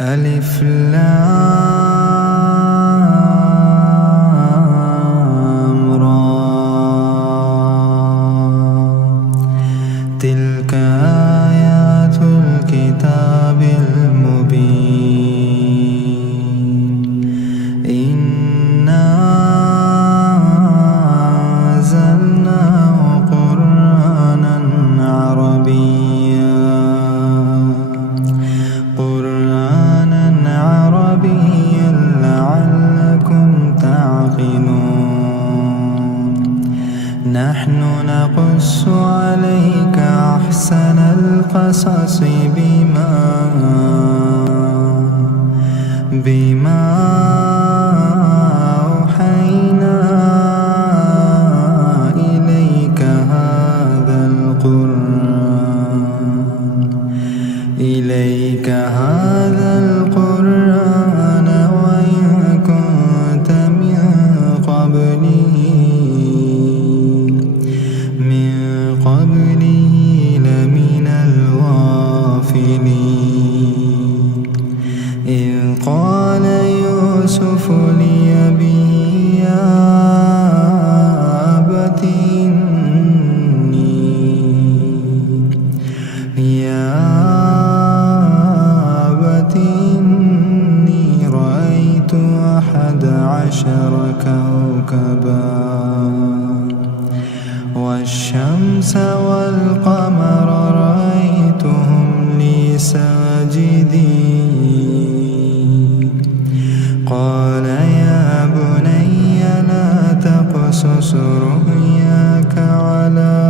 ألف لام را تلك آيات الكتاب المبين إنا أنزلناه قرآنا عربيا لعلكم تعقلون نحن نقص عليك أحسن القصص بما أوحينا إليك هذا القرآن وإن كنت من قبله لمن الغافلين إذ قال يوسف لأبيه يا أبت إني رأيت 11 كوكبا والشمس والقمر رأيتهم لي ساجدين قال يا بني لا تقصص رؤياك على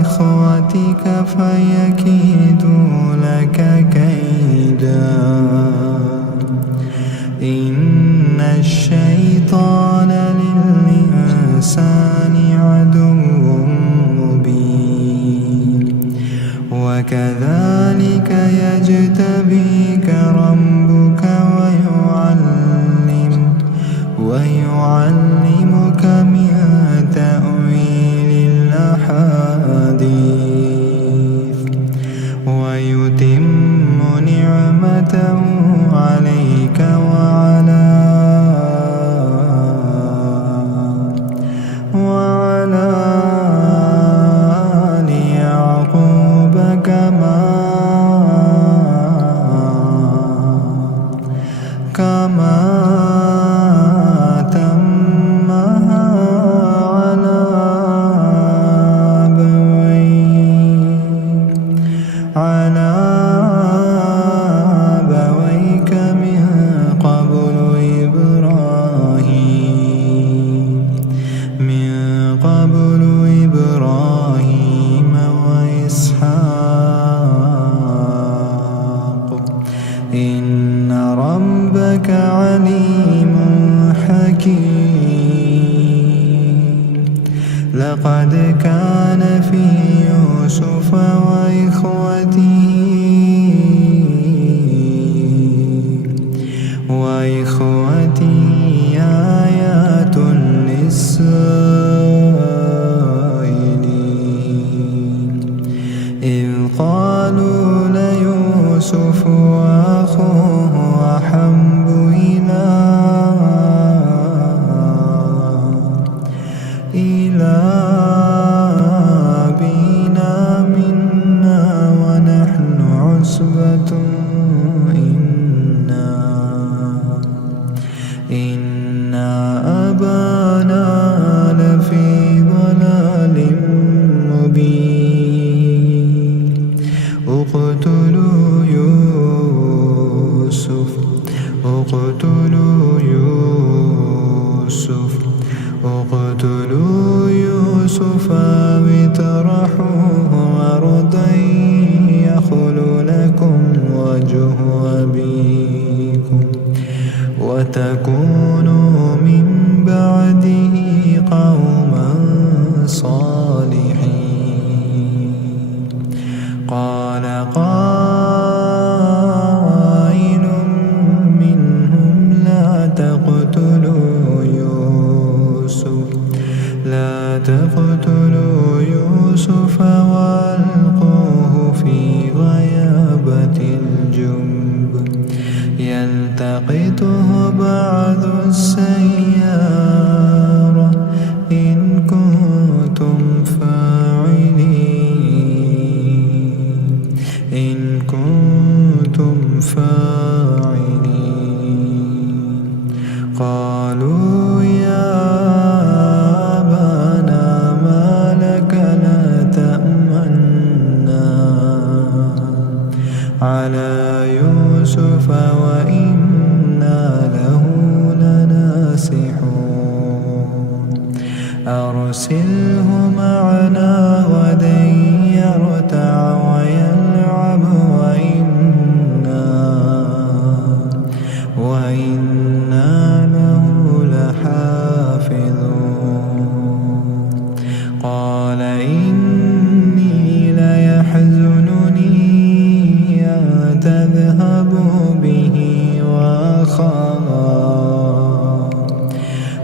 إخوتك فيكيدوا لك كيدا إن الشيطان للإنسان عدو مبين وكذلك يجتبيك ربك ويعلمك من تأويل الأحاديث ويتم نعمته عليك وعلى آل يعقوب كما تمها على أبويك من قبل إبراهيم وإسحاق إن ربك عليم حكيم لقد كان في يوسف وإخوته آيات للسائلين إذ قالوا ليوسف وأخوه أحب إلى أبينا منا ونحن عصبة إن أبانا لفي ضلال مبين اقتلوا يوسف أو اطرحوه أرضا يخل لكم وجه أبيكم وتكونوا من بعده قوما صالحين قال قائل منهم لا تقتلوا يوسف يلتقطه بعض السيارة إن كنتم فاعلين إن كنتم فاعلين. قالوا يا أبانا ما لك لا تأمنا على يوسف وإنا له لناصحون أرسله معنا غدا يرتع ويلعب وإنا له لحافظون. قال إني ليحزنني أن تذهبوا به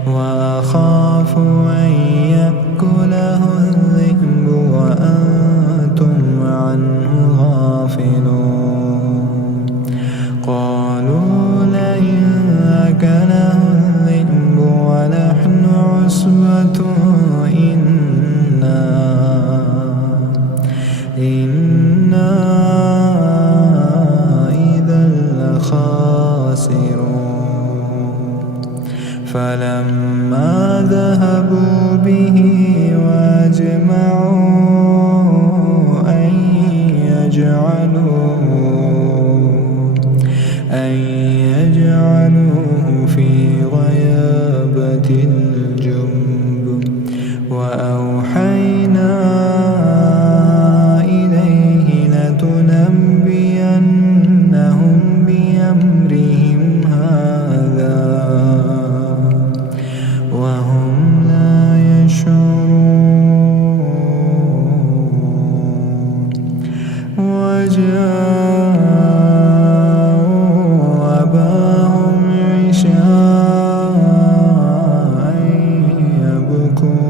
وأخاف أن يأكله الذئب وأنتم عنه غافلون. قالوا لئن أكله الذئب ونحن عصبة إنا إذا لخاسرون. فلما ذهبوا به وأجمعوا أن يجعلوه في غيابة الجب وأوحينا إليه لتنبئنهم بأمرهم هذا وهم لا يشعرون. وجاءوا أباهم عشاء يبكون.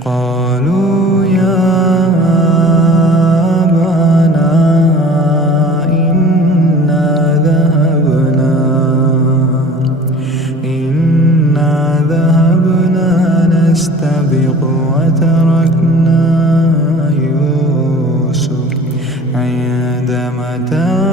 قالوا يا أبانا إنا ذهبنا نستبق وتركنا يوسف عند متاعنا